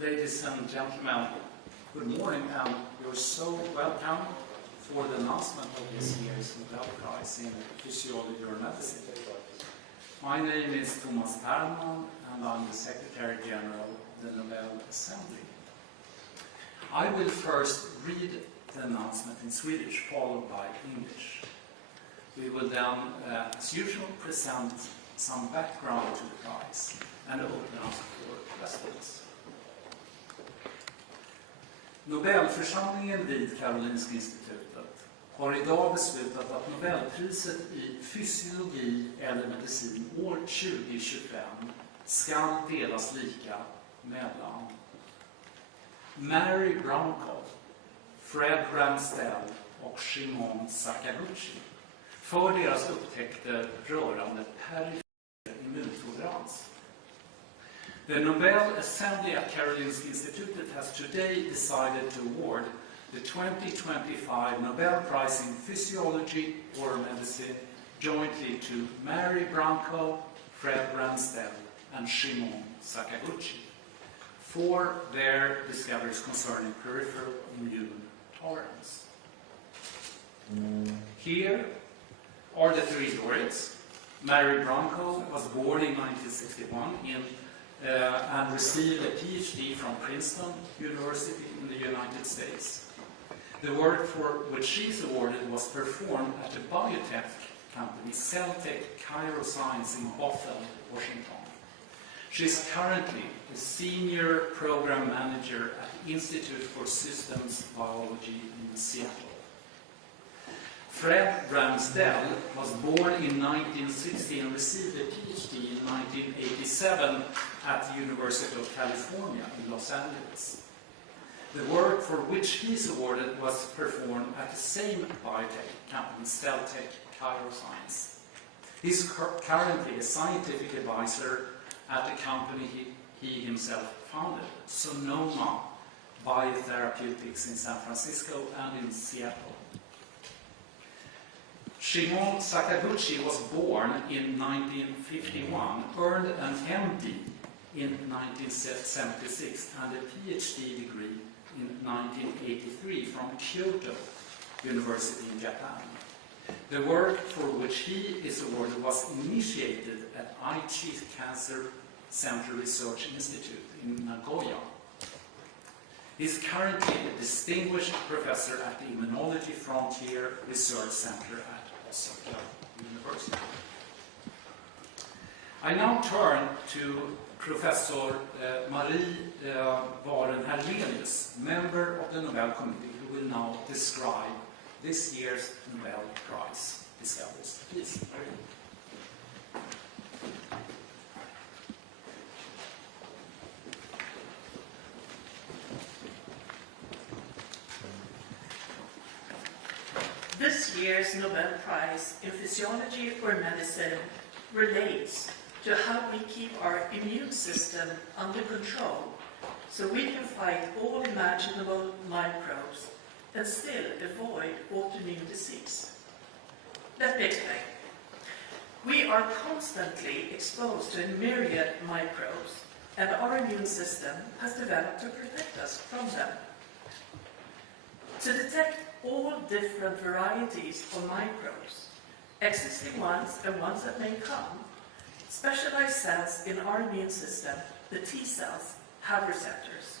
Ladies and gentlemen, good morning, and you're so welcome for the announcement of this year's Nobel Prize in Physiology or Medicine. My name is Thomas Perlman, and I'm the Secretary General of the Nobel Assembly. I will first read the announcement in Swedish, followed by English. We will then, as usual, present some background to the prize and open up for questions. Nobelförsamlingen vid Karolinska Institutet har idag beslutat att Nobelpriset i fysiologi eller medicin år 2025 ska delas lika mellan Mary Brunkow, Fred Ramsdell och Shimon Sakaguchi för deras upptäckter rörande perifer immuntolerans. The Nobel Assembly at Karolinska Institute has today decided to award the 2025 Nobel Prize in Physiology or Medicine jointly to Mary Brunkow, Fred Ramsdell, and Shimon Sakaguchi for their discoveries concerning peripheral immune tolerance. Here are the three laureates. Mary Brunkow was born in 1961 and received a PhD from Princeton University in the United States. The work for which she's awarded was performed at the biotech company Celtech Kairoscience in Bothell, Washington. She's currently a senior program manager at the Institute for Systems Biology in Seattle. Fred Ramsdell was born in 1960 and received a PhD in 1987 at the University of California in Los Angeles. The work for which he's awarded was performed at the same biotech company, Celtech Kairoscience. He's currently a scientific advisor at the company he himself founded, Sonoma Biotherapeutics in San Francisco and in Seattle. Shimon Sakaguchi was born in 1951, earned an MD in 1976 and a PhD degree in 1983 from Kyoto University in Japan. The work for which he is awarded was initiated at Aichi Cancer Center Research Institute in Nagoya. He is currently a distinguished professor at the Immunology Frontier Research Center at Osaka University. I now turn to Professor Marie Wahren-Herlenius, member of the Nobel Committee, who will now describe this year's Nobel Prize discoveries. Please, Marie. This year's Nobel Prize in Physiology or Medicine relates to how we keep our immune system under control so we can fight all imaginable microbes and still avoid autoimmune disease. Let me explain. We are constantly exposed to a myriad microbes, and our immune system has developed to protect us from them. To detect all different varieties of microbes, existing ones and ones that may come, specialized cells in our immune system, the T cells, have receptors.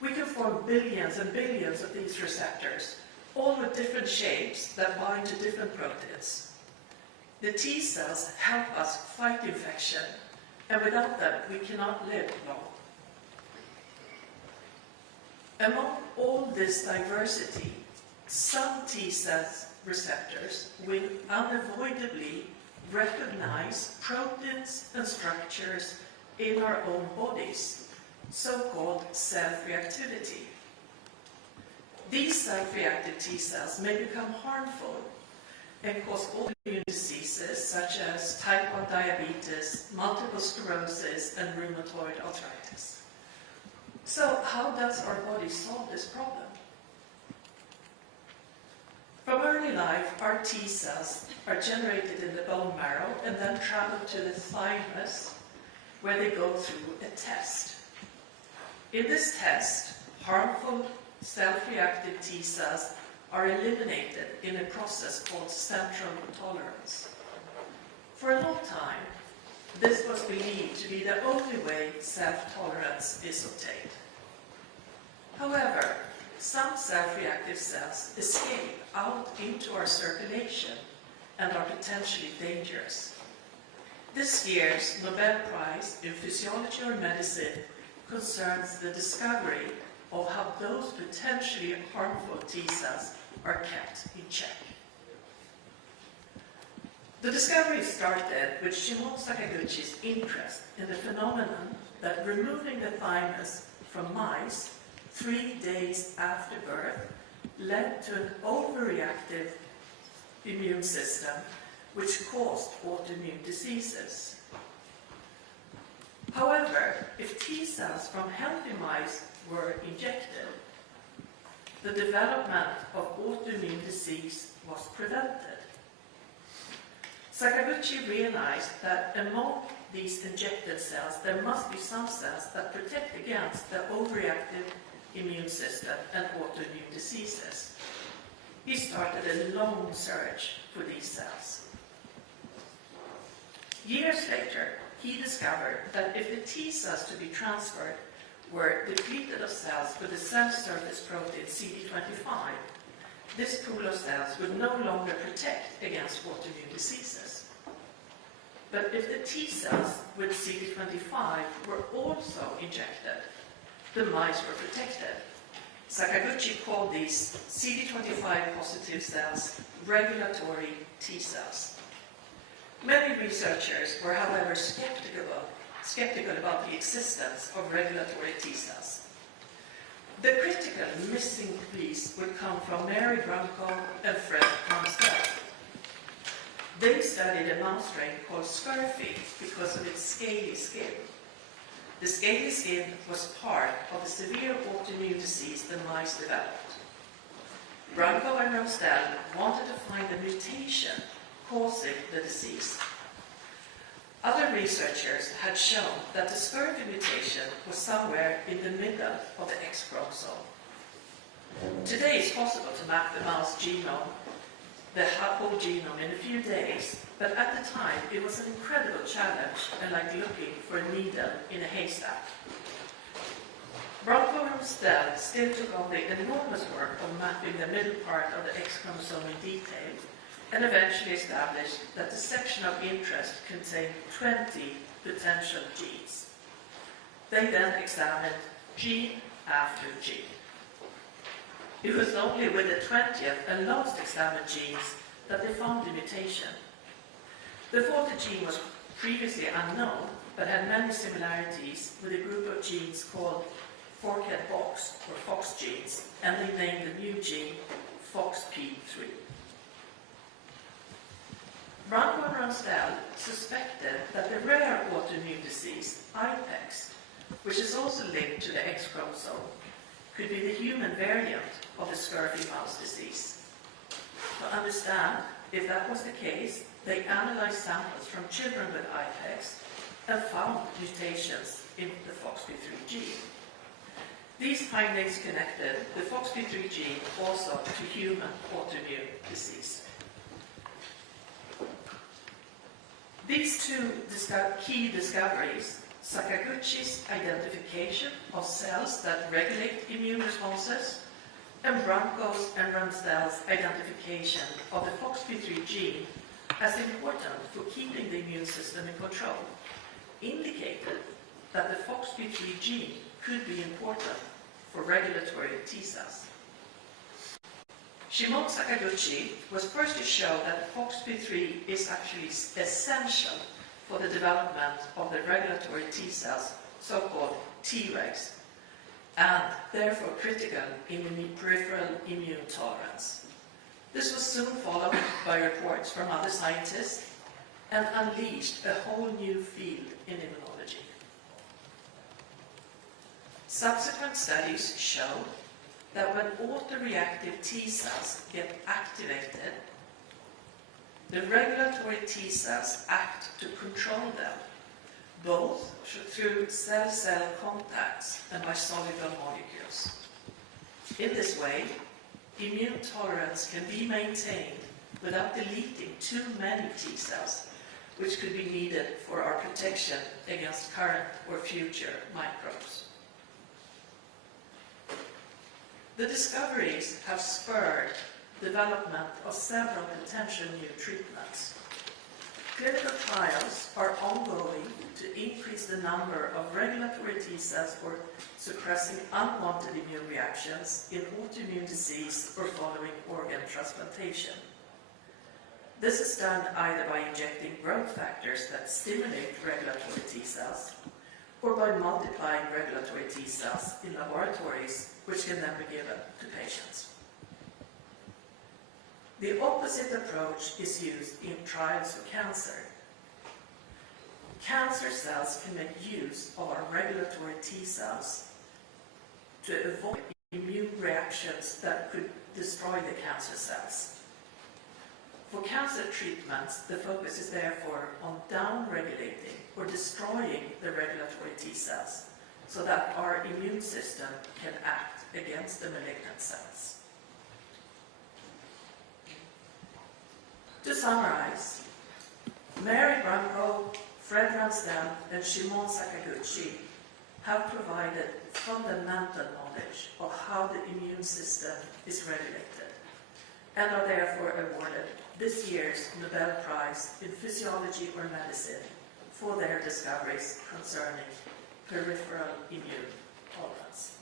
We can form billions and billions of these receptors, all with different shapes that bind to different proteins. The T cells help us fight infection, and without them we cannot live long. Among all this diversity, some T cells receptors will unavoidably recognize proteins and structures in our own bodies, so-called self-reactivity. These self-reactive T cells may become harmful and cause autoimmune diseases such as type 1 diabetes, multiple sclerosis, and rheumatoid arthritis. So how does our body solve this problem? From early life, our T cells are generated in the bone marrow and then travel to the thymus, where they go through a test. In this test, harmful self-reactive T cells are eliminated in a process called central tolerance. For a long time, this was believed to be the only way self-tolerance is obtained. However, some self-reactive cells escape out into our circulation and are potentially dangerous. This year's Nobel Prize in Physiology or Medicine concerns the discovery of how those potentially harmful T cells are kept in check. The discovery started with Shimon Sakaguchi's interest in the phenomenon that removing the thymus from mice 3 days after birth led to an overreactive immune system which caused autoimmune diseases. However, if T cells from healthy mice were injected, the development of autoimmune disease was prevented. Sakaguchi realized that among these injected cells, there must be some cells that protect against the overreactive immune system and autoimmune diseases. He started a long search for these cells. Years later, he discovered that if the T cells to be transferred were depleted of cells with the cell surface protein CD25, this pool of cells would no longer protect against autoimmune diseases. But if the T cells with CD25 were also injected, the mice were protected. Sakaguchi called these CD25 positive cells regulatory T cells. Many researchers were, however, skeptical about the existence of regulatory T cells. The critical missing piece would come from Mary Brunkow and Fred Ramsdell. They studied a mouse strain called scurfy because of its scaly skin. The scaly skin was part of a severe autoimmune disease the mice developed. Brunkow and Ramsdell wanted to find the mutation causing the disease. Other researchers had shown that the scurfy mutation was somewhere in the middle of the X chromosome. Today it's possible to map the mouse genome, the whole genome, in a few days, but at the time it was an incredible challenge and like looking for a needle in a haystack. Brunkow and Ramsdell still took on the enormous work of mapping the middle part of the X chromosome in detail, and eventually established that the section of interest contained 20 potential genes. They then examined gene after gene. It was only with the 20th and last examined genes that they found the mutation. The 40th gene was previously unknown, but had many similarities with a group of genes called forkhead box, or FOX genes, and they named the new gene FOXP3. Brunkow and Ramsdell suspected that the rare autoimmune disease, IPEX, which is also linked to the X chromosome, could be the human variant of the scurfy mouse disease. To understand if that was the case, they analyzed samples from children with IPEX and found mutations in the FOXP3 gene. These findings connected the FOXP3 gene also to human autoimmune disease. These two key discoveries, Sakaguchi's identification of cells that regulate immune responses, and Brunkow's and Ramsdell's identification of the FOXP3 gene as important for keeping the immune system in control, indicated that the FOXP3 gene could be important for regulatory T cells. Shimon Sakaguchi was first to show that FOXP3 is actually essential for the development of the regulatory T cells, so-called Tregs, and therefore critical in peripheral immune tolerance. This was soon followed by reports from other scientists and unleashed a whole new field in immunology. Subsequent studies show that when autoreactive T cells get activated, the regulatory T cells act to control them, both through cell-cell contacts and by soluble molecules. In this way, immune tolerance can be maintained without deleting too many T cells, which could be needed for our protection against current or future microbes. The discoveries have spurred development of several potential new treatments. Clinical trials are ongoing to increase the number of regulatory T cells for suppressing unwanted immune reactions in autoimmune disease or following organ transplantation. This is done either by injecting growth factors that stimulate regulatory T cells or by multiplying regulatory T cells in laboratories, which can then be given to patients. The opposite approach is used in trials for cancer. Cancer cells can make use of our regulatory T cells to avoid immune reactions that could destroy the cancer cells. For cancer treatments, the focus is therefore on down-regulating or destroying the regulatory T cells so that our immune system can act against the malignant cells. To summarize, Mary Brunkow, Fred Ramsdell, and Shimon Sakaguchi have provided fundamental knowledge of how the immune system is regulated and are therefore awarded this year's Nobel Prize in Physiology or Medicine for their discoveries concerning peripheral immune tolerance.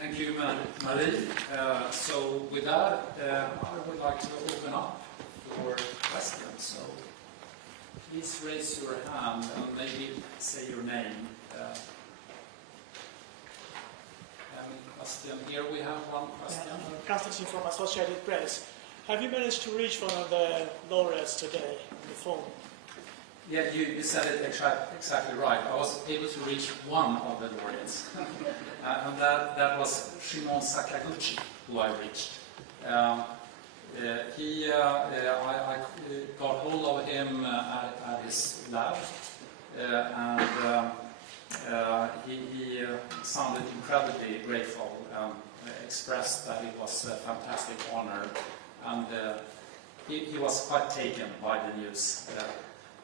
Thank you, Marie. So with that, I would like to open up for questions. So please raise your hand and maybe say your name. Any question? Here we have one question. Constantine from Associated Press. Have you managed to reach one of the laureates today on the phone? Yeah, you said it exactly right. I was able to reach one of the laureates, and that was Shimon Sakaguchi, who I reached. I got hold of him at his lab, and he sounded incredibly grateful, expressed that it was a fantastic honor, and he was quite taken by the news.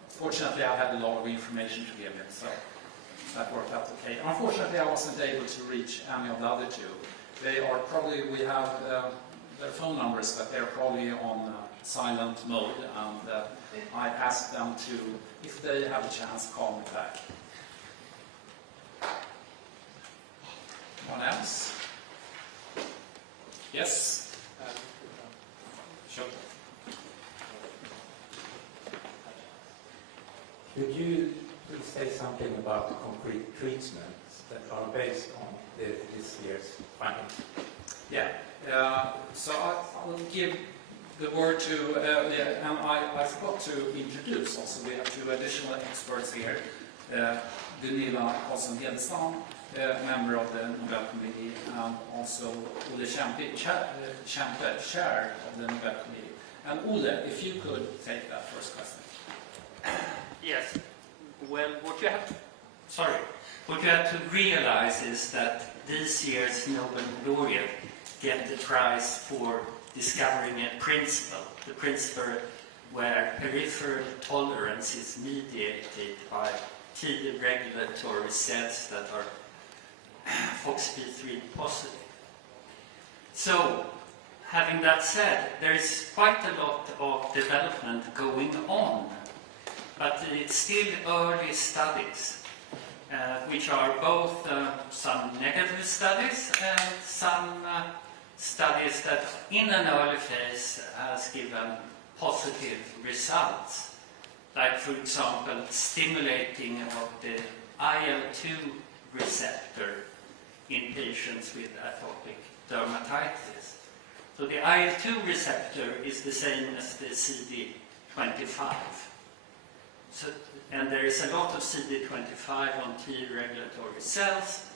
Fortunately, I had a lot of information to give him, so that worked out okay. Unfortunately, I wasn't able to reach any of the other two. They are probably, we have their phone numbers, but they're probably on silent mode, and I asked them to, if they have a chance, call me back. Anyone else? Yes? Sure. Could you please say something about the concrete treatments that are based on this year's findings? Yeah, so I will give the word to, and I forgot to introduce also, we have two additional experts here. Gunilla Karlsson-Hedstam, member of the Nobel Committee, and also Ole Kempe, chair of the Nobel Committee. And Ole, if you could take that first question. Yes. Well, what you have to realize is that this year's Nobel laureate get the prize for discovering a principle, the principle where peripheral tolerance is mediated by T regulatory cells that are FOXP3 positive. So, having that said, there is quite a lot of development going on, but it's still early studies, which are both some negative studies and some studies that in an early phase has given positive results, like for example stimulating of the IL-2 receptor in patients with atopic dermatitis. So the IL-2 receptor is the same as the CD25. So, and there is a lot of CD25 on T regulatory cells,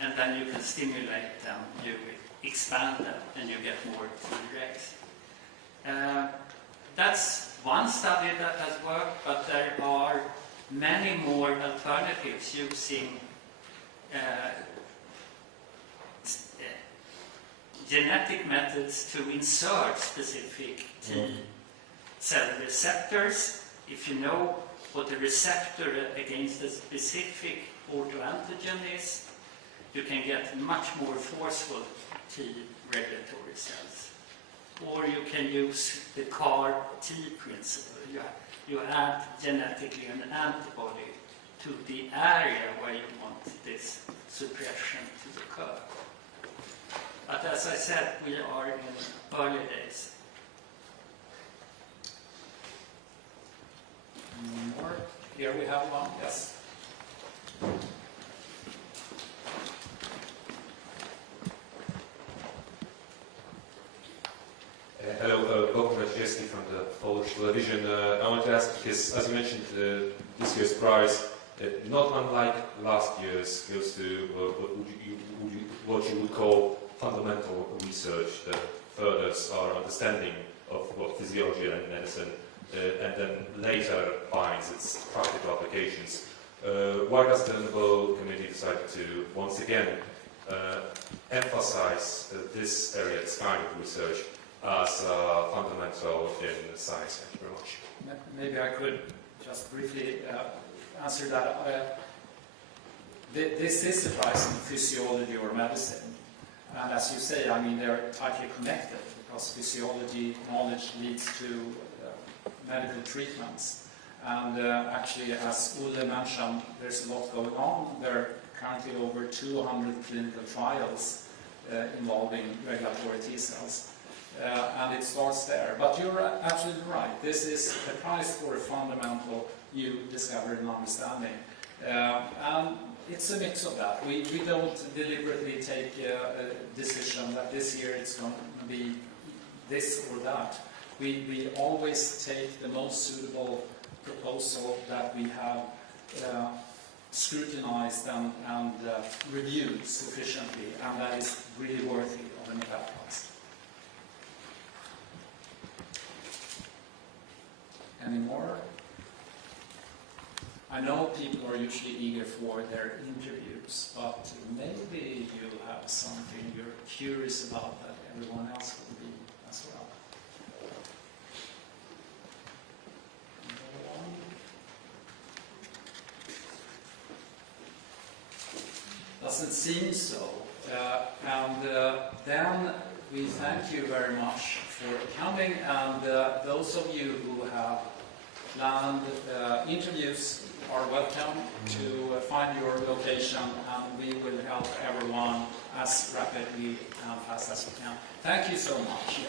and then you can stimulate them, you expand them, and you get more Tregs. That's one study that has worked, but there are many more alternatives using genetic methods to insert specific T cell receptors. If you know what the receptor against a specific autoantigen is, you can get much more forceful T regulatory cells. Or you can use the CAR-T principle. You add genetically an antibody to the area where you want this suppression to occur. But as I said, we are in early days. More? Here we have one, yes. Hello, Bob Maciejewski from the Polish television. I want to ask, because as you mentioned, this year's prize, not unlike last year's, goes to what you would call fundamental research that furthers our understanding of physiology and medicine, and then later finds its practical applications. Why does the Nobel Committee decide to once again emphasize this area, this kind of research, as fundamental in science? Thank you very much. Maybe I could just briefly answer that. This is a prize in physiology or medicine. And as you say, I mean, they're tightly connected because physiology knowledge leads to medical treatments. And actually, as Ulle mentioned, there's a lot going on. There are currently over 200 clinical trials involving regulatory T cells. And it starts there. But you're absolutely right. This is a prize for a fundamental new discovery and understanding. And it's a mix of that. We don't deliberately take a decision that this year it's going to be this or that. We always take the most suitable proposal that we have scrutinized and reviewed sufficiently, and that is really worthy of an Nobel Prize. Any more? I know people are usually eager for their interviews, but maybe you have something you're curious about that everyone else will be as well. Doesn't seem so. Then we thank you very much for coming, and those of you who have planned interviews are welcome to find your location, and we will help everyone as rapidly and fast as we can. Thank you so much.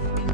you.